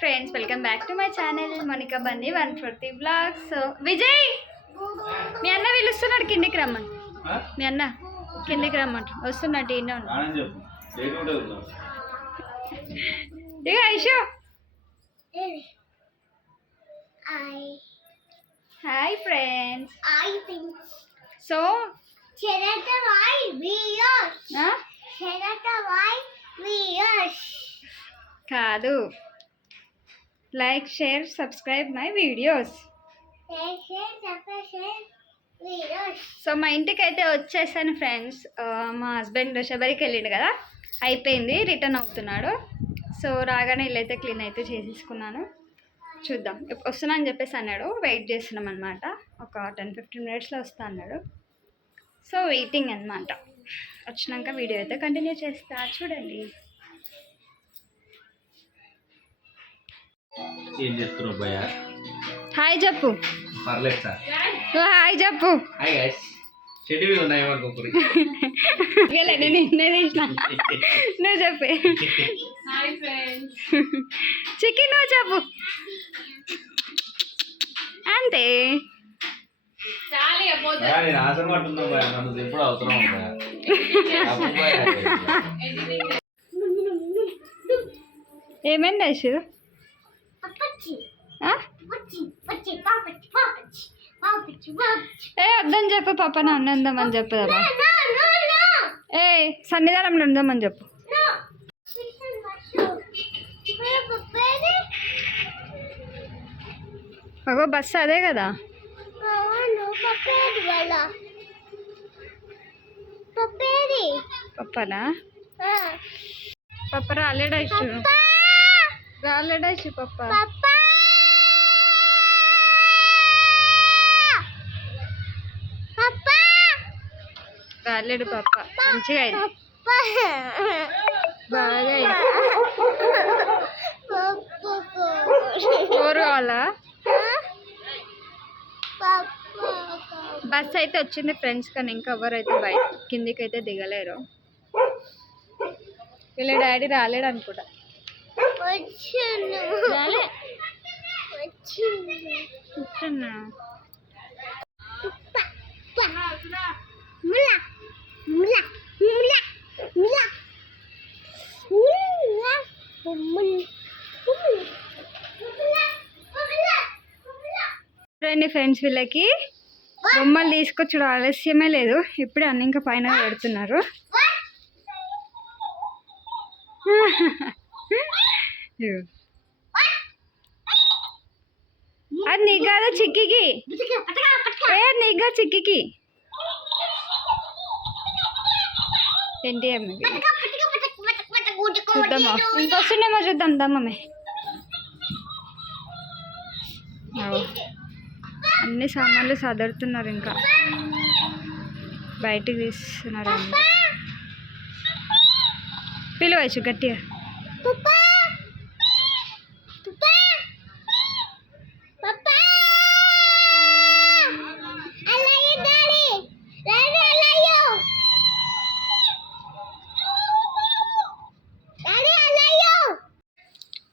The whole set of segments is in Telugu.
Friends, welcome back to my channel Monika Bunny 140 blogs. Vijay, మీ అన్న పిలుస్తున్నాడు, కిందికి రమ్మని. మీ అన్న కిందికి రమ్మంట, వస్తున్నట్టు ఈయన ఇక ఐషు. Hi friends. సో కాదు, like share subscribe my videos. So మా ఇంటికి అయితే వచ్చేసాను ఫ్రెండ్స్. మా హస్బెండ్ శబరికి వెళ్ళిండు కదా, అయిపోయింది, రిటర్న్ అవుతున్నాడు. సో రాగానే ఇల్లు అయితే క్లీన్ అయితే చేసేసుకున్నాను. చూద్దాం, వస్తున్నా అని చెప్పేసి అన్నాడు. వెయిట్ చేస్తున్నాం అనమాట. ఒక 10-15 మినిట్స్లో వస్తా అన్నాడు. సో వెయిటింగ్ అనమాట. వచ్చినాక వీడియో అయితే కంటిన్యూ చేస్తా, చూడండి. ఏం చేస్తున్నావు భయ్యా? హాయ్ చెప్పు. పర్లేదు సార్. హాయ్ చెప్పు. Hi guys. చెట్టు మీద ఉన్నాయి అనుకోకూరి. నేను తీసిన, నువ్వు చెప్పే. Hi friends. చికెన్ నువ్వు చెప్పు. అంతే. నేను ఆసన పట్టున్నా భయ్యా, నన్ను ఎప్పుడు అవసరం ఏమైంది ఐషు? ఏ వద్దని చెప్పు, పప్ప నన్ను ఉందామని చెప్పుదమ్మా. ఏ సన్నిధానంలో ఉందామని చెప్పు. అగో బస్సు అదే కదా. పప్పనా? పప్ప రాలేడైషు, రాలేడైషు పప్ప. రాలేడు పప్ప. మంచిగా అయింది, బాగా అయింది. ఎవరు కావాలా? బస్ అయితే వచ్చింది ఫ్రెండ్స్, కానీ ఇంకా ఎవరైతే బయట కిందికి అయితే దిగలేరు. వీళ్ళ డాడీ రాలేడు అనుకుంటా. రండి ఫ్రెండ్స్, వీళ్ళకి బొమ్మలు తీసుకొచ్చుడు ఆలస్యమే లేదు. ఇప్పుడే అన్ని ఇంకా పైన పెడుతున్నారు. అది నీకు కాదు, చిక్కికి. ఏ నీకు కాదు, చిక్కికి. ఏంటి అమ్మకి చూద్దామా, ఇంకొస్తుండేమో చూద్దాం. దమ్మమ్మే అన్ని సామాన్లు సదురుతున్నారు, ఇంకా బయటికి తీస్తున్నారు. పిలువచ్చు గట్టిగా.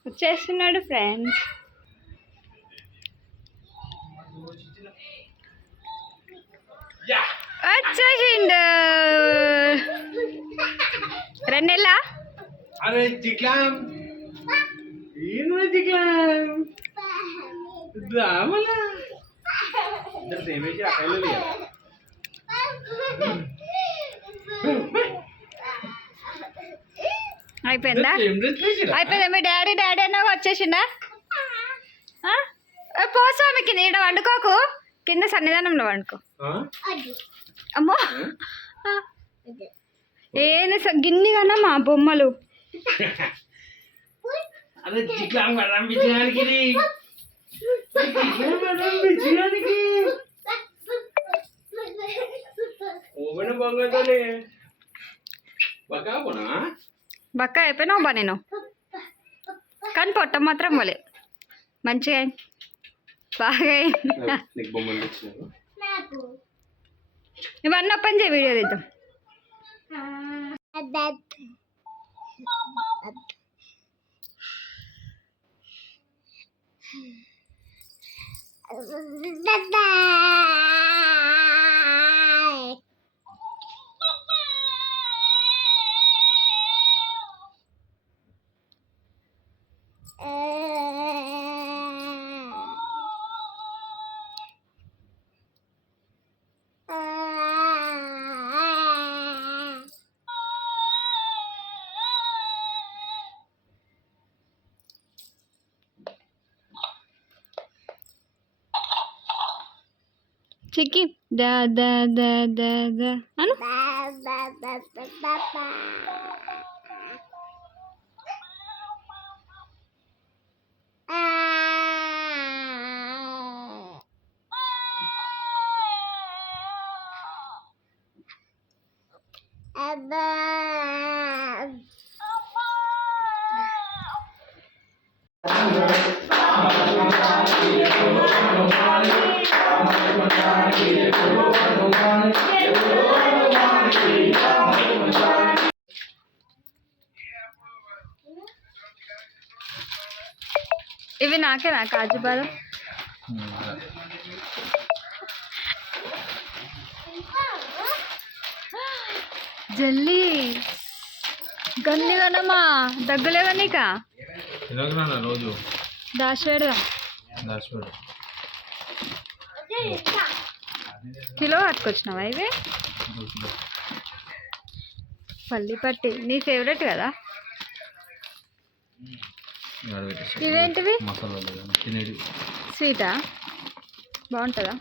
వచ్చేస్తున్నాడు ఫ్రెండ్స్. వచ్చేసిండు. 2 నెలల. అరే చిక్లాం, ఏం చిక్లాం రామలా ఇద్దరు సేమేసి అక్కలు. అయిపోయిందా? అయిపోయిందా? మీ డాడీ అన్నావు వచ్చేసిండా? పోసామి కింద ఈడ వండుకోకు, కింద సన్నిధానంలో వండుకో. అమ్మో ఏంది గిన్ని కన్నా మా బొమ్మలు. బక్క అయిపోయినావు బా నేను, కానీ పొట్ట మాత్రం పోలే. మంచిగా బాగా ఇవన్నీ పని చేయి, వీడియో తీద్దాం. చిక్కి దా దా దా దా దా అను ఇవి నాకేనా కాజు బాదం జల్లి గందిగనమ్మా దగ్గలేవా నీకా తినకున్నా రోజు దాచిపెడదాం కిలో పట్టుకొచ్చినావా ఇవి పల్లి పట్టి నీ ఫేవరెట్ కదా ఇవేంటివి తినేది స్వీటా బాగుంటుందా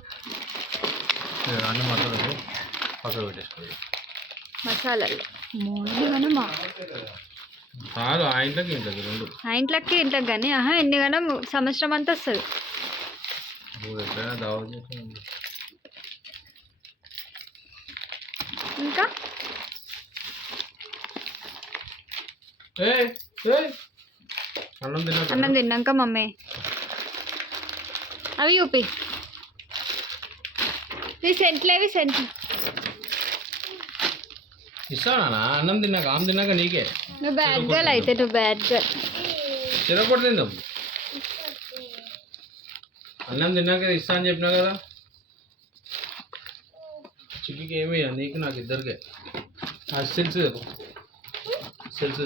అన్ని మసాలాలు పక్కన పెట్టేసుకోవాలి మసాలాలు మూడుగనమా కాదు ఆ ఇంట్లోకి ఇంట్లోకి రెండు ఆ ఇంట్లోకి ఇంట్లోకి కానీ ఆహా ఎన్ని గనం సంవత్సరం అంతా వస్తుంది మూడు ఎప్పుడైనా దావా చేసి ఇంకా అన్నం తిన్నాక మమ్మీ అవి చూపి నీ సెంట్లేవి సెంట్లు ఇస్తానా అన్నం తిన్నాక ఆమె తిన్నాక నీకే నువ్వు బ్యాడ్ గర్ల్ అయితే నువ్వు బ్యాడ్ గర్ల్ చిరకొట్టు తిందాం అన్నం తిన్నాక ఇస్తా అని చెప్పినా కదా చిక్కికి ఏమి నీకు నాకు ఇద్దరికే సెల్స్ సెల్స్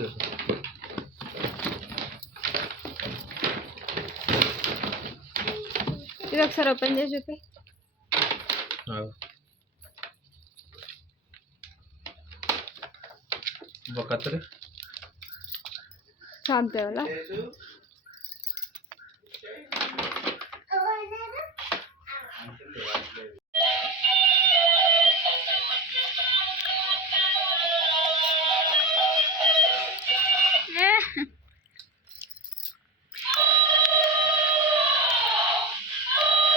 ఇది ఒకసారి ఓపెన్ చేసి చూపి కత్తరి చాకుతేవాలా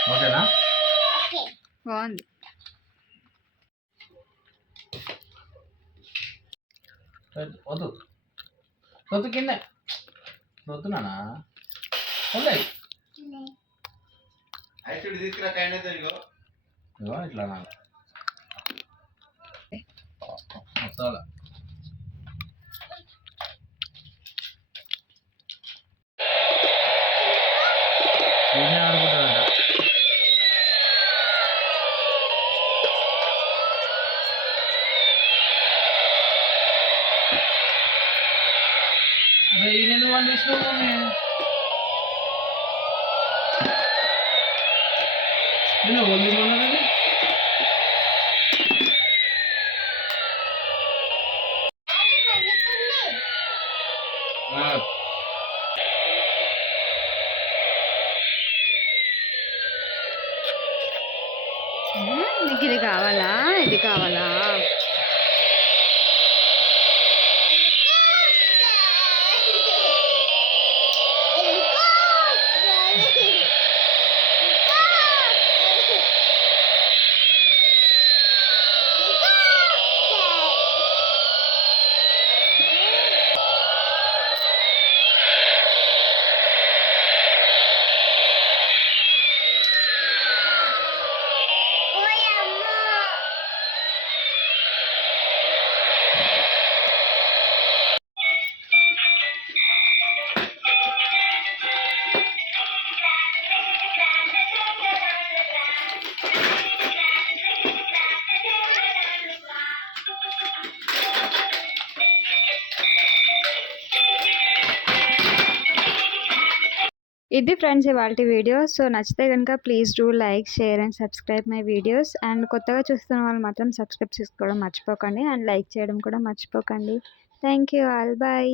ఓకేనా బాగుంది వద్దు వద్దు కింద వద్దునా ఉన్నాయి ఇట్లా నాకు మొత్తాల నేనే ఆడుకుంటానంట ఈయన వాళ్ళు చేసినావు నేను ఓన్లీ కొన్నాను నీకు ఇది కావాలా ఇది కావాలా ఇది ఫ్రెండ్స్ ఇవాళ వీడియో. సో నచ్చితే కనుక please do like, share and subscribe my videos. And కొత్తగా చూస్తున్న వాళ్ళు మాత్రం సబ్స్క్రైబ్ చేసుకోవడం మర్చిపోకండి అండ్ లైక్ చేయడం కూడా మర్చిపోకండి. Thank you all, bye.